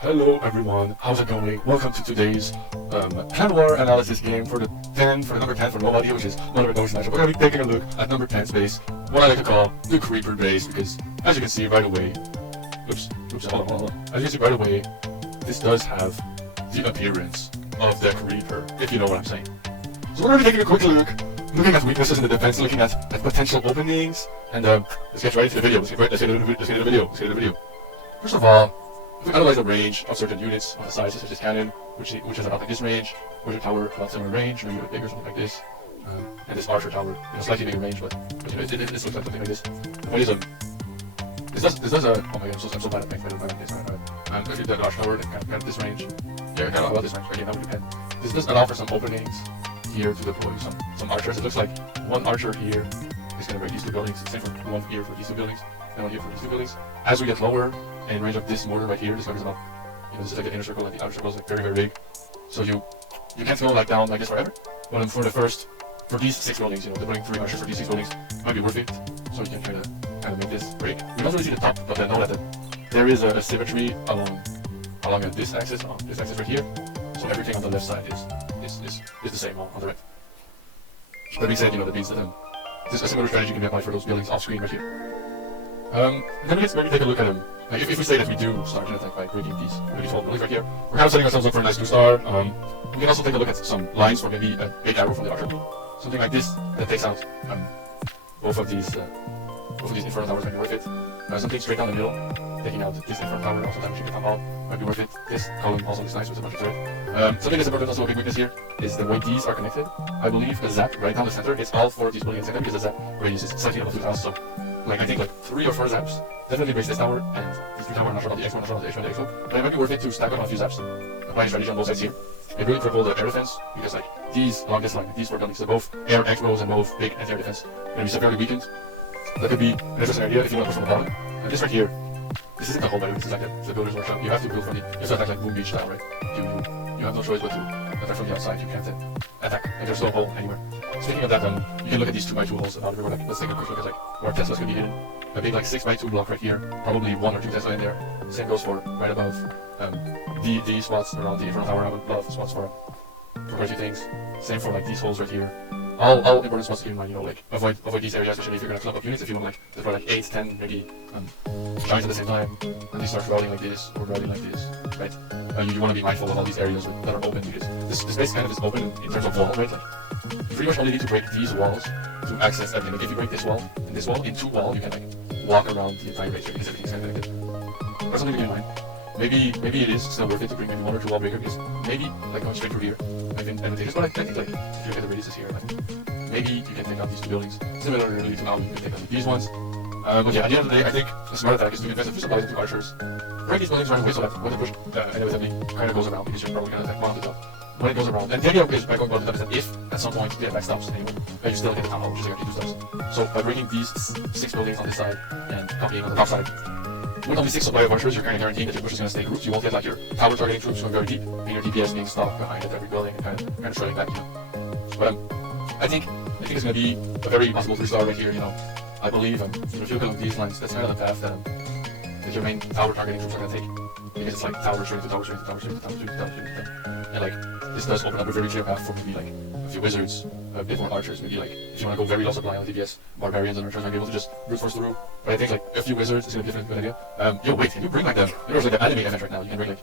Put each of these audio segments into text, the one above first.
Hello everyone, how's it going? Welcome to today's Plan War analysis game for the number 10 for nobody, which is one of our bonus matchup. We're going to be taking a look at number 10's base, what I like to call the Creeper base, because as you can see right away, hold on. As you can see right away, this does have the appearance of the Creeper, if you know what I'm saying. So we're going to be taking a quick look, looking at weaknesses in the defense, looking at potential openings, and let's get right into the video. Let's get into the video. First of all, if we analyze the range of certain units on the sides, such as cannon, which has about like this range, wizard tower about similar range, maybe a bit bigger, something like this, and this archer tower, slightly bigger range, but you know, it looks like something like this. The point is, this does oh my god, I'm so bad at making this. If the archer tower, kind of this range, yeah, kind of about this range. Okay, now we can. This does allow for some openings here to deploy some archers. It looks like one archer here is going to break these two buildings. Same for one here for these two buildings, and one here for these two buildings. As we get lower in range of this mortar right here, this is about, you know, this is like the inner circle, and the outer circle is like very big. So you can't go like down like this forever. But for these 6 buildings, you know, deploying 3 archers for these 6 buildings might be worth it. So you can try to kind of make this break. We don't really see the top, but I know that there is a symmetry along this axis right here. So everything on the left side is the same on the right. That being said, you know, that means that this a similar strategy can be applied for those buildings off screen right here. Then let's maybe take a look at them. Like if we say that we do start an attack by breaking these whole buildings right here, we're kind of setting ourselves up for a nice 2-star. We can also take a look at some lines for maybe a big arrow from the archer, something like this that takes out both of these infernal towers might be worth it. Something straight down the middle, taking out this infernal tower, also damaging the town hall, might be worth it. This column also looks nice with a bunch of thread. Something that's important, also a big weakness here, is the way these are connected. I believe a zap right down the center is all 4 of these buildings connected because the zap radius is slightly above 2,000. So I think 3 or 4 zaps definitely breaks this tower, and these 3 towers, I'm not sure about the X1, not sure about the H1, the X2, but it might be worth it to stack up on a few zaps, applying strategy on both sides here. It really cripple the air defense, because these along this line, these 4 buildings, they're both air X-rows and both big anti-air defense, going to be severely weakened. That could be an interesting idea if you want to push from the bottom. And this right here, this isn't a whole better, this is like the builder's workshop. You have to build from you have to attack like Boom Beach style, right? You have no choice but to attack from the outside. You can't attack, and there's no hole anywhere. Speaking of that, you can look at these 2x2 holes about everywhere. Let's take a quick look at where Tesla's going to be hidden. A big 6x2 block right here, probably 1 or 2 Tesla in there. Same goes for right above the spots around the infernal tower. I would love spots for quite a few things. Same for these holes right here. All important spots to keep in mind, you know, avoid these areas, especially if you're going to clump up units. If you want to deploy 8, 10, maybe giants at the same time, and they start routing like this or routing like this, right? You want to be mindful of all these areas that are open, because this base kind of is open in terms of wall, right? You pretty much only need to break these walls to access everything. If you break this wall and this wall, in 2 walls you can walk around the entire base because everything's kind of connected. That's something to keep in mind. Maybe it is still worth it to bring maybe 1 or 2 wall breaker, because maybe going straight through here might be advantageous. But I think if you look at the radiuses here, maybe you can take out these 2 buildings. Similarly to now, you can take out these ones. But yeah, at the end of the day, I think a smart attack is to invest a few supplies into archers. Break these buildings right away so that when they push, inevitably kind of goes around, because you're probably going to attack bottom to top. When it goes around, and the idea is by going bottom to top is that if at some point the attack stops anyway, you still hit the town hall, which is actually 2 stars. So by breaking these 6 buildings on this side and copying on the top side, with only 6 supply of archers, you're kind of guaranteeing that your push is going to stay grouped. You won't get your tower targeting troops going very deep, and your DPS being stuck behind at every building and kind of shredding back, you know. But I think it's going to be a very possible 3-star right here, you know. I believe if you look at these lines, that's kind of the path that your main tower targeting troops are going to take, because it's tower straight to tower straight to tower straight to tower straight to tower straight to tower. And this does open up a very clear path for maybe a few wizards, a bit more archers, maybe if you want to go very low supply on the DPS, barbarians and archers might be able to just brute force through. But I think a few wizards is going to be a good idea. Yo, wait, can you bring there's an anime event right now, you can bring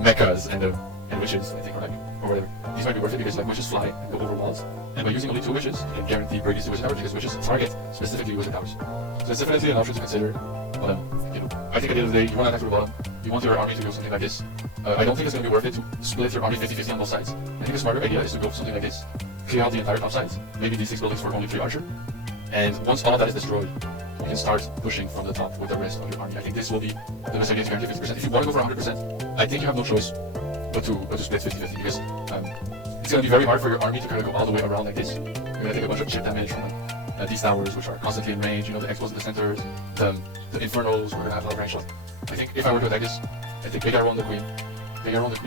mechas and witches, I think, or whatever. These might be worth it because witches fly and go over walls, and by using only 2 witches, you can guarantee break these 2 wizard towers, because witches target specifically wizard towers. So it's definitely an option to consider. But you know, I think at the end of the day, you want to attack through the bottom. You want your army to go something like this. I don't think it's going to be worth it to split your army 50-50 on both sides. I think a smarter idea is to go something like this. Clear out the entire top sides, maybe these 6 buildings for only 3 archer, and once all of that is destroyed, you can start pushing from the top with the rest of your army. I think this will be the best idea to guarantee 50%. If you want to go for 100%, I think you have no choice but to split 50-50, because it's going to be very hard for your army to kind of go all the way around like this. You're going to take a bunch of chip damage from these towers, which are constantly in range, you know, the X-bows in the centers, the Infernos, we're going to have a lot of range shot. I think if I were to attack this, I think big arrow on the queen,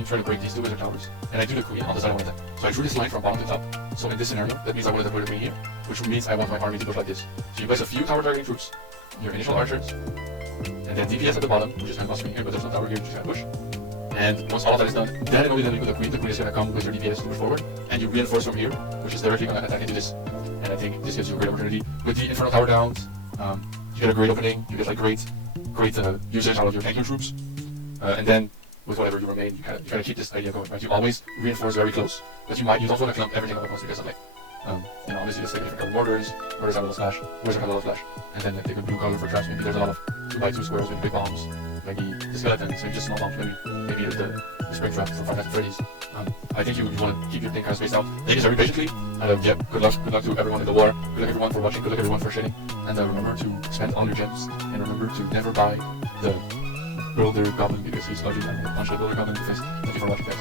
try to break these 2 wizard towers, and I do the queen on the side I want to attack. So I drew this line from bottom to top. So in this scenario, that means I would have deployed the queen here, which means I want my army to push like this. So you place a few tower targeting troops, your initial archers, and then DPS at the bottom, which is kind of off screen here, but there's no tower here, which is kind of push. And once all of that is done, then and only then you put the queen. The queen is going to come with your DPS to push forward, and you reinforce from here, which is directly going to attack into this. And I think this gives you a great opportunity. With the Infernal Tower downs, you get a great opening, you get like great usage out of your tanking troops. And then with whatever you remain, you gotta keep this idea going, right? You always reinforce very close, but you don't want to clump everything up at once because of like, obviously just like different color mortars have a little splash, mortars have a little splash, and then like take a blue color for traps. Maybe there's a lot of 2x2 squares with big bombs, maybe the skeletons, maybe just small bombs, maybe the spring trap for 5 30s. I think you want to keep your thing kind of spaced out. Take this very patiently, and yeah, good luck to everyone in the war, good luck everyone for watching, good luck everyone for sharing, and remember to spend all your gems, and remember to never buy the Builder Goblin because he's ugly and punch the Builder Goblin in the face. Thank you for watching, guys.